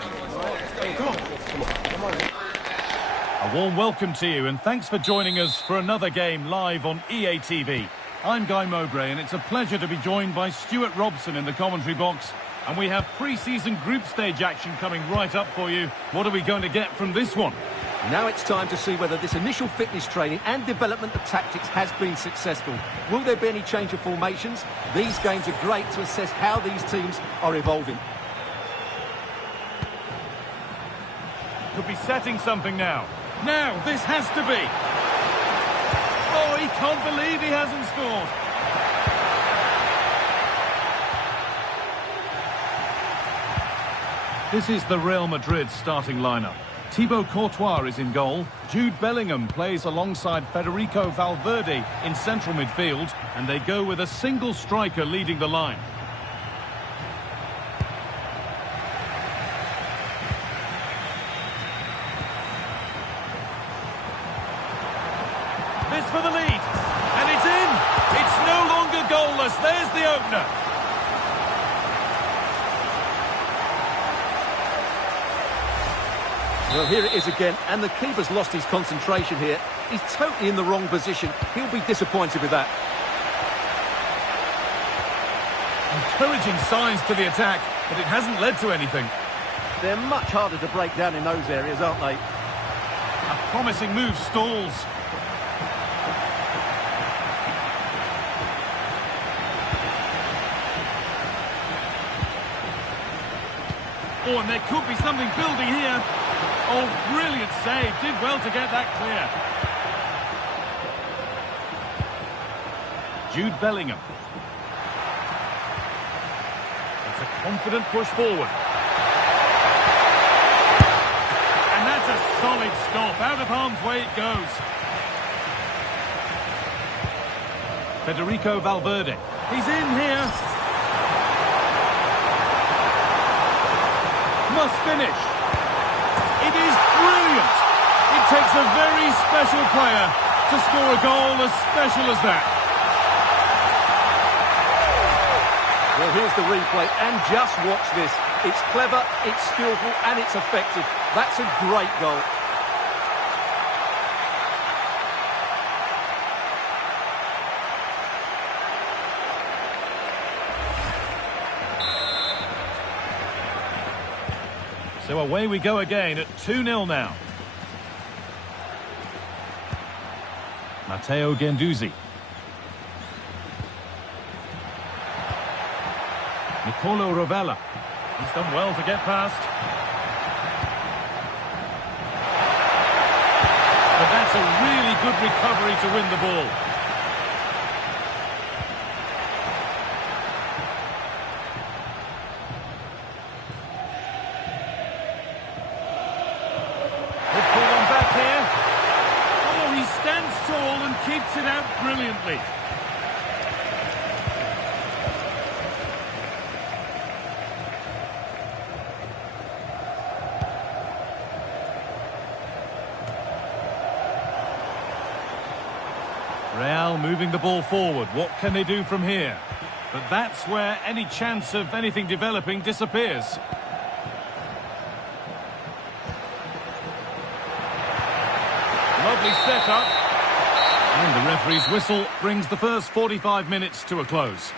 A warm welcome to you and thanks for joining us for another game live on EA TV. I'm Guy Mowbray and it's a pleasure to be joined by Stuart Robson in the commentary box. And we have pre-season group stage action coming right up for you. What are we going to get from this one? Now it's time to see whether this initial fitness training and development of tactics has been successful. Will there be any change of formations? These games are great to assess how these teams are evolving. Could be setting something now. Now, this has to be. Oh, he can't believe he hasn't scored. This is the Real Madrid starting lineup. Thibaut Courtois is in goal. Jude Bellingham plays alongside Federico Valverde in central midfield, and they go with a single striker leading the line. This for the lead, and it's in! It's no longer goalless, there's the opener. Well, here it is again, and the keeper's lost his concentration here. He's totally in the wrong position. He'll be disappointed with that. Encouraging signs to the attack, but it hasn't led to anything. They're much harder to break down in those areas, aren't they? A promising move stalls. Oh, and there could be something building here. Oh, brilliant save. Did well to get that clear. Jude Bellingham. It's a confident push forward. And that's a solid stop. Out of harm's way it goes. Federico Valverde. He's in here. Must finish. It is brilliant. It takes a very special player to score a goal as special as that. Well, here's the replay, and just watch this. It's clever, it's skillful, and it's effective. That's a great goal. So away we go again at 2-0 now. Matteo Guendouzi. Nicolo Rovella. He's done well to get past. But that's a really good recovery to win the ball. Keeps it out brilliantly. Real moving the ball forward. What can they do from here? But that's where any chance of anything developing disappears. Lovely setup. And the referee's whistle brings the first 45 minutes to a close.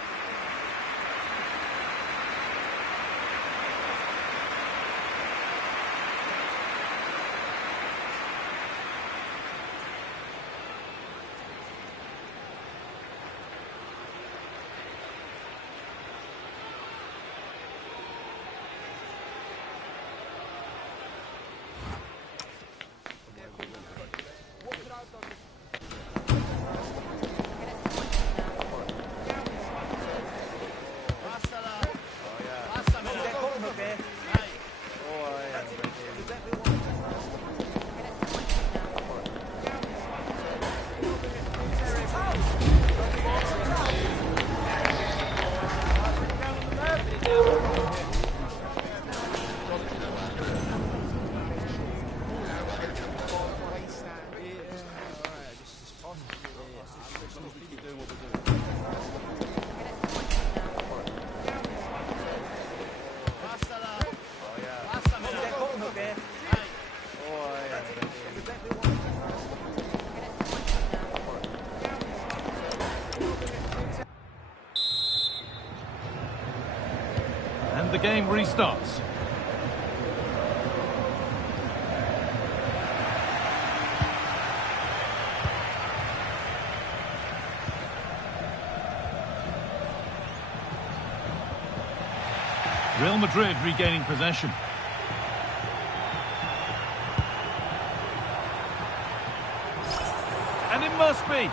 game restarts. Real Madrid regaining possession. And it must be.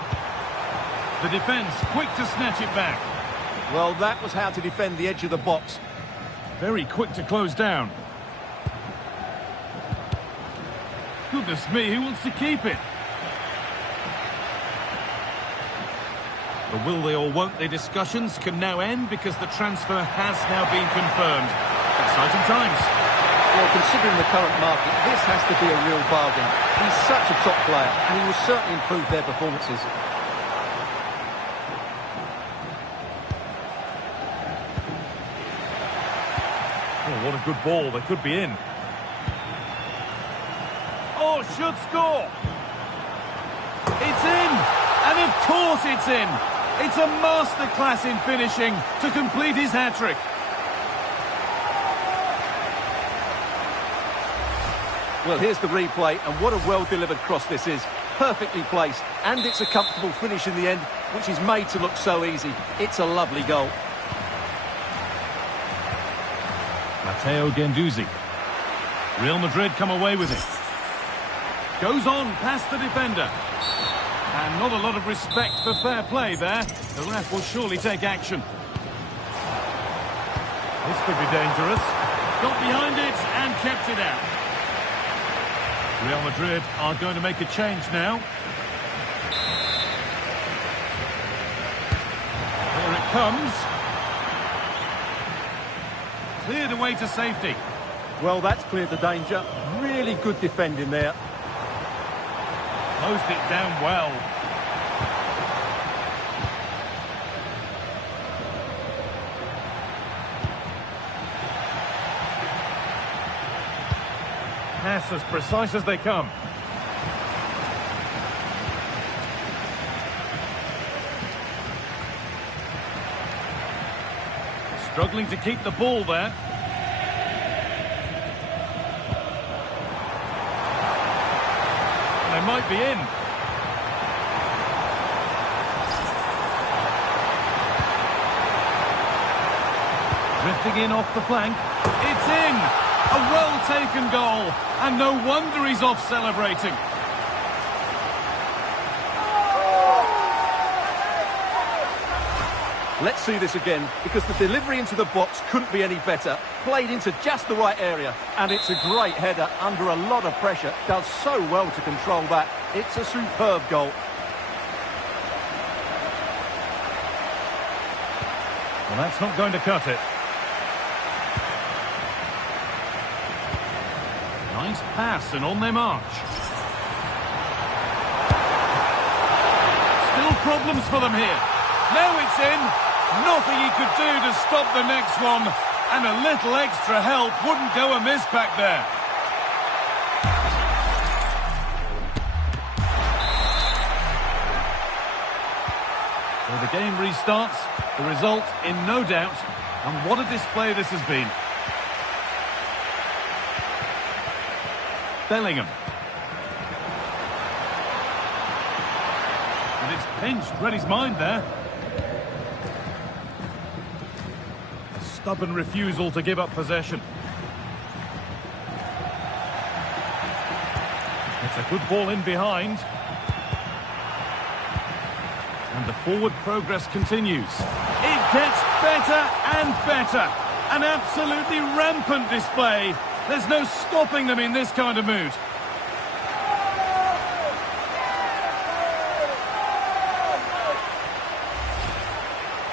The defence quick to snatch it back. Well, that was how to defend the edge of the box. Very quick to close down. Goodness me, who wants to keep it? The will they or won't they discussions can now end because the transfer has now been confirmed. Exciting times. Well, considering the current market, this has to be a real bargain. He's such a top player, and he will certainly improve their performances. Oh, what a good ball. They could be in. Oh, should score. It's in. And of course it's in. It's a masterclass in finishing to complete his hat-trick. Well, here's the replay, and what a well-delivered cross this is. Perfectly placed, and it's a comfortable finish in the end, which is made to look so easy. It's a lovely goal. Matteo Guendouzi. Real Madrid come away with it. Goes on past the defender. And not a lot of respect for fair play there. The ref will surely take action. This could be dangerous. Got behind it and kept it out. Real Madrid are going to make a change now. Here it comes. Cleared away to safety. Well, that's cleared the danger. Really good defending there. Closed it down well. Pass as precise as they come. Struggling to keep the ball there. They might be in. Drifting in off the flank. It's in! A well-taken goal. And no wonder he's off celebrating. Let's see this again, because the delivery into the box couldn't be any better. Played into just the right area, and it's a great header under a lot of pressure. Does so well to control that. It's a superb goal. Well, that's not going to cut it. Nice pass, and on they march. Still problems for them here. Now it's in. Nothing he could do to stop the next one. And a little extra help wouldn't go amiss back there. So the game restarts. The result in no doubt. And what a display this has been. Bellingham. And it's pinched, read his mind there. A stubborn refusal to give up possession. It's a good ball in behind. And the forward progress continues. It gets better and better. An absolutely rampant display. There's no stopping them in this kind of mood.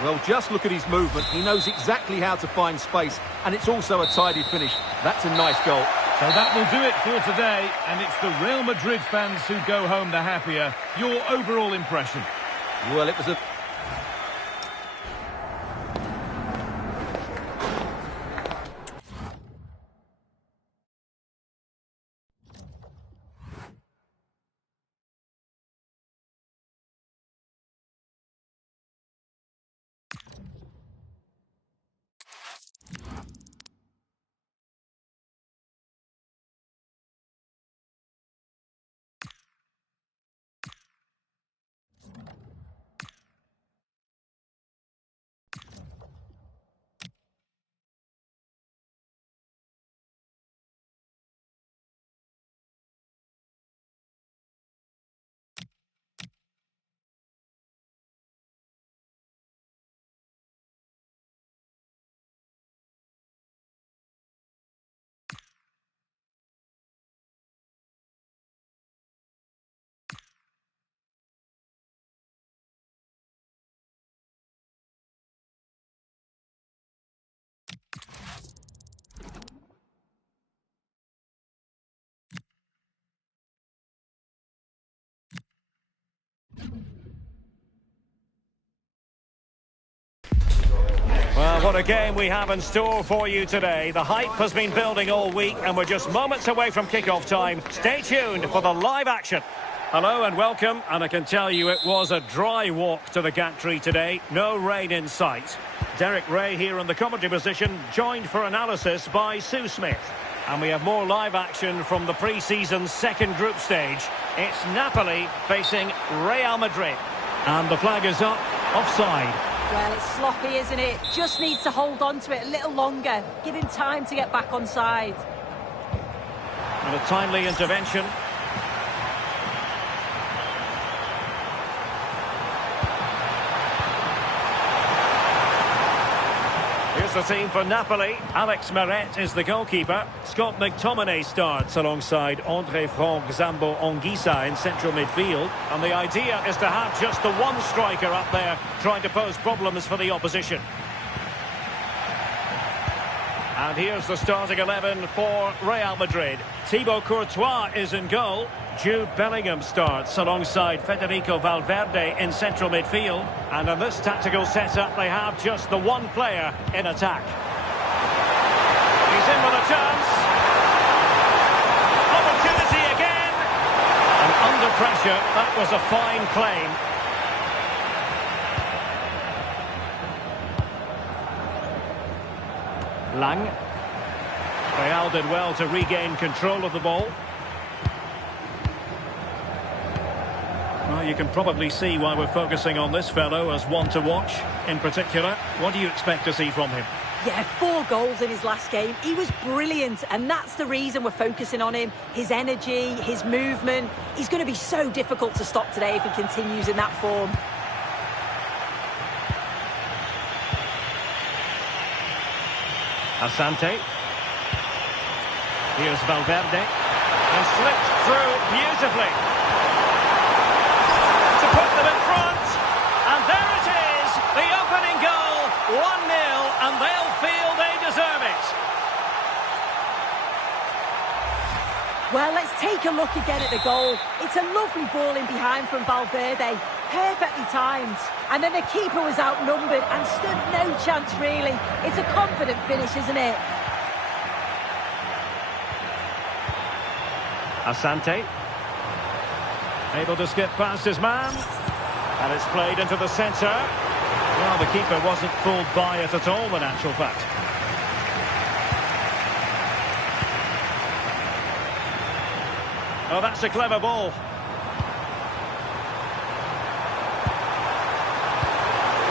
Well, just look at his movement. He knows exactly how to find space, and it's also a tidy finish. That's a nice goal. So that will do it for today, and it's the Real Madrid fans who go home the happier. Your overall impression? Well, it was a... What a game we have in store for you today. The hype has been building all week and we're just moments away from kick-off time. Stay tuned for the live action. Hello and welcome, and I can tell you it was a dry walk to the gantry today. No rain in sight. Derek Ray here in the commentary position, joined for analysis by Sue Smith. And we have more live action from the pre-season second group stage. It's Napoli facing Real Madrid. And the flag is up, offside. Well, it's sloppy, isn't it? Just needs to hold on to it a little longer. Give him time to get back on side. And a timely intervention. Here's the team for Napoli. Alex Meret is the goalkeeper. Scott McTominay starts alongside André Franck Zambo Anguissa in central midfield. And the idea is to have just the one striker up there trying to pose problems for the opposition. And here's the starting 11 for Real Madrid. Thibaut Courtois is in goal. Jude Bellingham starts alongside Federico Valverde in central midfield. And in this tactical setup, they have just the one player in attack. He's in with a chance. Opportunity again. And under pressure, that was a fine claim. Lang. Real did well to regain control of the ball. Well, you can probably see why we're focusing on this fellow as one to watch in particular. What do you expect to see from him? Yeah, 4 goals in his last game. He was brilliant, and that's the reason we're focusing on him. His energy, his movement. He's going to be so difficult to stop today if he continues in that form. Asante. Here's Valverde. And slipped through beautifully. To put them in front. And there it is. The opening goal. 1-0. And they'll feel they deserve it. Well, let's take a look again at the goal. It's a lovely ball in behind from Valverde. Perfectly timed. And then the keeper was outnumbered and stood no chance, really. It's a confident finish, isn't it? Asante. Able to skip past his man. And it's played into the centre. Well, the keeper wasn't fooled by it at all, in actual fact. Oh, that's a clever ball.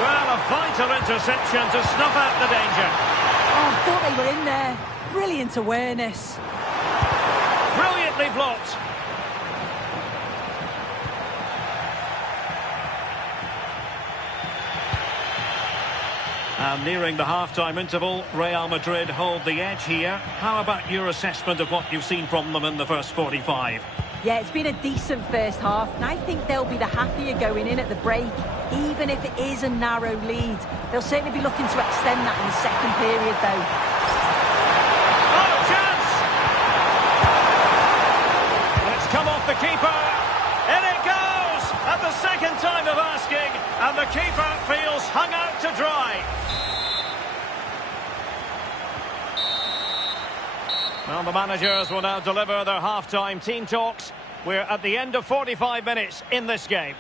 Well, a vital interception to snuff out the danger. Oh, I thought they were in there. Brilliant awareness. Brilliantly blocked. And nearing the half-time interval, Real Madrid hold the edge here. How about your assessment of what you've seen from them in the first 45? Yeah, it's been a decent first half, and I think they'll be the happier going in at the break, even if it is a narrow lead. They'll certainly be looking to extend that in the second period, though. Oh, chance! And it's come off the keeper. In it goes! At the second time of asking, and the keeper feels hung out to dry. Well, the managers will now deliver their half-time team talks. We're at the end of 45 minutes in this game.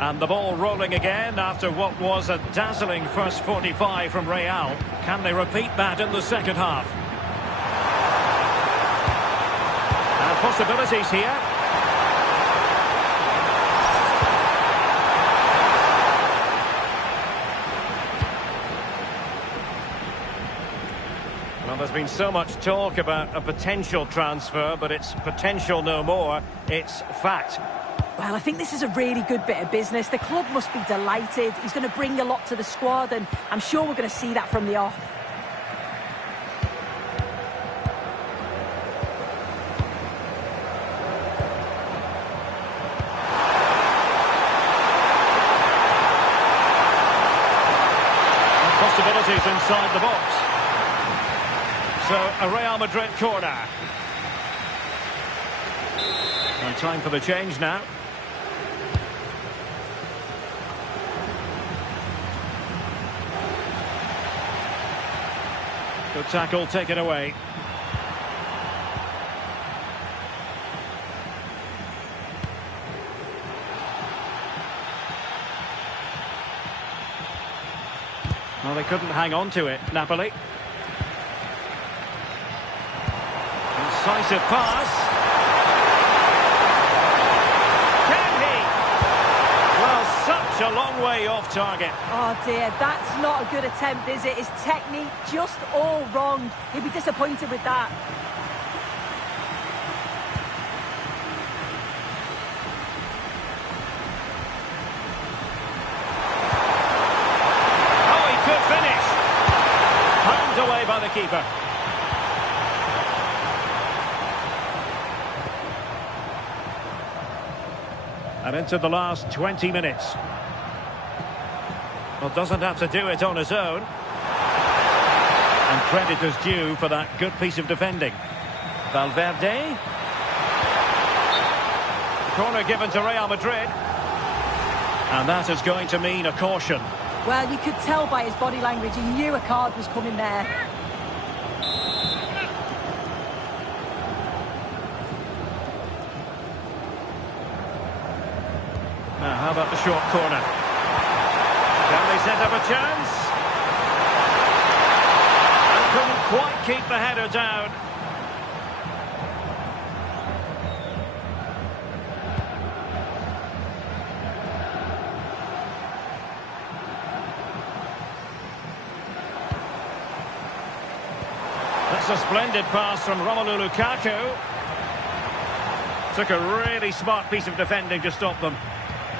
And the ball rolling again after what was a dazzling first 45 from Real. Can they repeat that in the second half? And possibilities here. Well, there's been so much talk about a potential transfer, but it's potential no more. It's fact. Well, I think this is a really good bit of business. The club must be delighted. He's going to bring a lot to the squad, and I'm sure we're going to see that from the off. opportunities inside the box. So, a Real Madrid corner. And time for the change now. Good tackle, taken away. Well, they couldn't hang on to it, Napoli. Incisive pass. Can he? Well, such a long way off target. Oh dear, that's not a good attempt, is it? His technique just all wrong. He'd be disappointed with that. Oh, he could finish. Palmed away by the keeper. And into the last 20 minutes. Well, doesn't have to do it on his own. And credit is due for that good piece of defending. Valverde. Corner given to Real Madrid. And that is going to mean a caution. Well, you could tell by his body language, he knew a card was coming there. Now, how about the short corner? Can they set up a chance? And couldn't quite keep the header down. That's a splendid pass from Romelu Lukaku. Took a really smart piece of defending to stop them.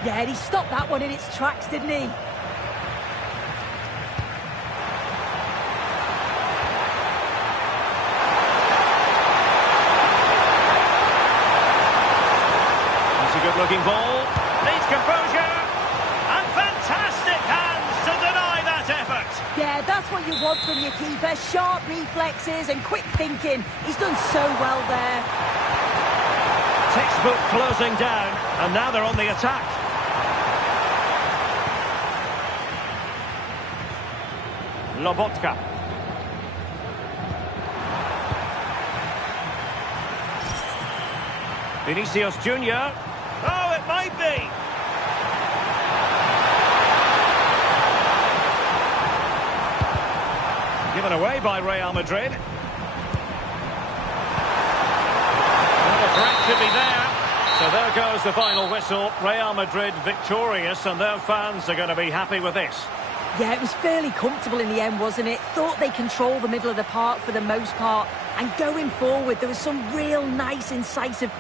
Yeah, he stopped that one in its tracks, didn't he? That's a good-looking ball. Needs composure. And fantastic hands to deny that effort. Yeah, that's what you want from your keeper. Sharp reflexes and quick thinking. He's done so well there. Textbook closing down, and now they're on the attack. Lobotka. Vinicius Junior. Oh, it might be. Given away by Real Madrid. Well, the threat could be there. So there goes the final whistle. Real Madrid victorious, and their fans are going to be happy with this. Yeah, it was fairly comfortable in the end, wasn't it? Thought they controlled the middle of the park for the most part. And going forward, there was some real nice, incisive